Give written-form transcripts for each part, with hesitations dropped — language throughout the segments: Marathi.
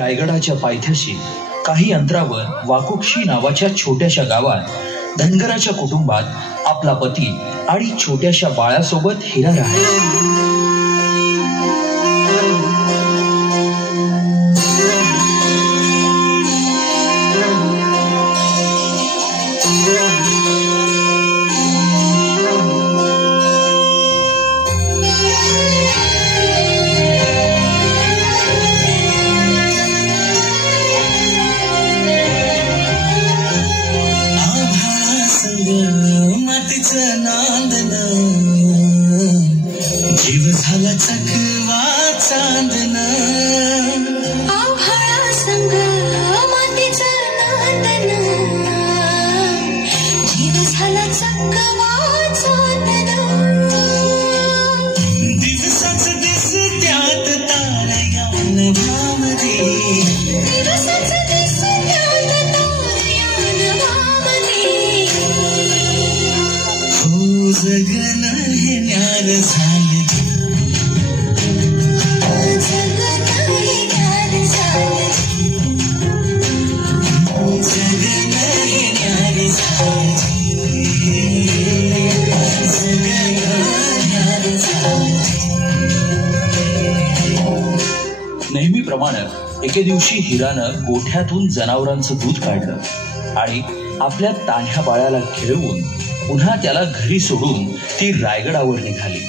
रायगडाच्या पायथ्याशी काही अंतरावर वाकुक्षी नावाच्या छोट्याशा गावात धनगराच्या कुटुंबात आपला पती आणि छोट्याशा बाळासोबत हिरा राहायचा. जीव झाला चकवा चांदन आभाळा संग मातीचं नांदन जीव झाला चकवा चांदन दिवसाच दिस त्यात तारयान भामरे दिवसाच दिस त्यात तारयान भामरे हो जगन हे न्यार झाले नेहमीप्रमाणे एके दिवशी हिरानं गोठ्यातून जनावरांचं दूध काढलं आणि आपल्या तान्ह्या बाळाला खेळवून पुन्हा त्याला घरी सोडून ती रायगडावर निघाली.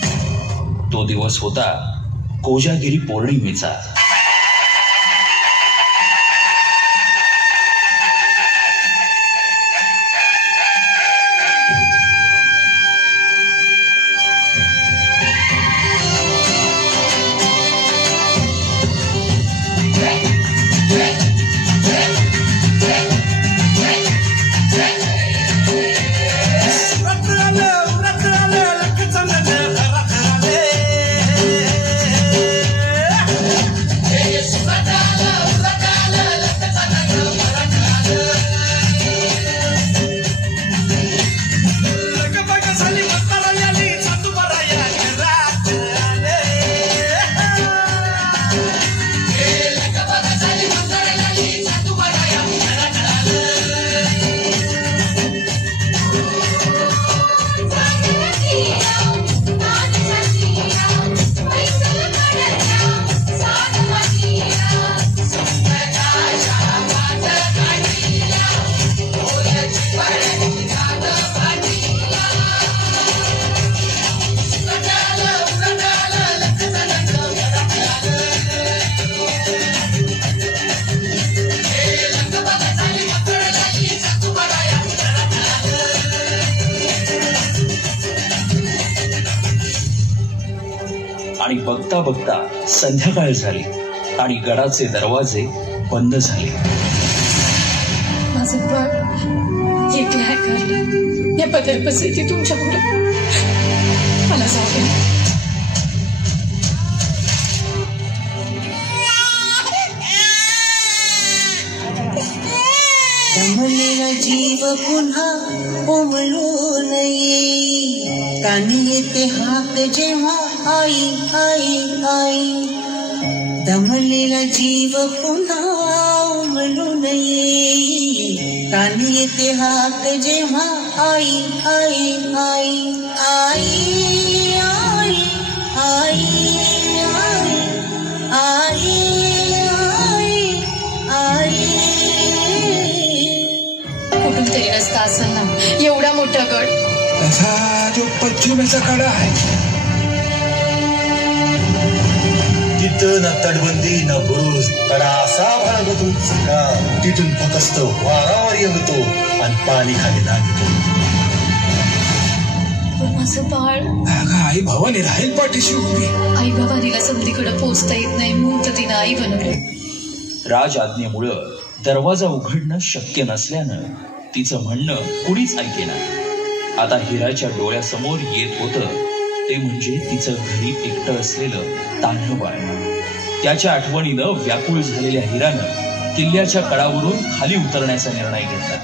तो दिवस होता कोजागिरी पौर्णिमेचा. आणि बघता बघता संध्याकाळ झाली आणि गडाचे दरवाजे बंद झाले. माझं बाळ एकलं आहे का या पदर पसरती तुमच्याकडे मला जाऊ दमलेला जीव पुन्हा उमलून येई कानी येते हात जेव्हा आई आई आई दमलेला जीव पुन्हा उमलून येई कानी येते हात जेव्हा आई आई आई आई आई आई आई आई कुठून तरी रस्ता असेल ना एवढा मोठा गड तसा जो पश्चिमेचा कडा आहे तिथं ना तटबंदी ना बुरुज कडा असा भागत का तिथून फकस्त वारावर येतो आणि पाणी खाली लागतो. माझं बाळ आई भावाने राहील पाठीशी उभी. आई बाबानीला समधीकडे पोचता येत नाही म्हणून तर तिनं आई बनवलं. राज आज्ञेमुळं दरवाजा उघडणं शक्य नसल्यानं तिचं म्हणणं कुणीच ऐकेना. आता हिराच्या डोळ्यासमोर येत होतं ते म्हणजे तिचं घरी एकटं असलेलं तान्हं बाळ. त्याच्या आठवणीनं व्याकुळ झालेल्या हिरानं किल्ल्याच्या कडावरून खाली उतरण्याचा निर्णय घेतला.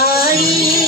आई